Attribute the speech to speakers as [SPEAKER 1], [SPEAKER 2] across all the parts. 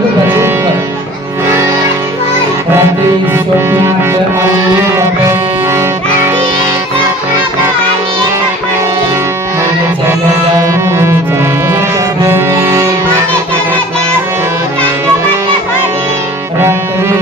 [SPEAKER 1] bantu bantu Nanti sopnya kembali Thank you.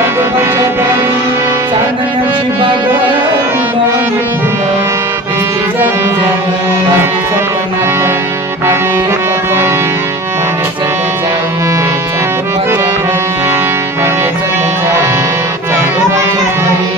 [SPEAKER 1] Sanjana Sanjana Sanjana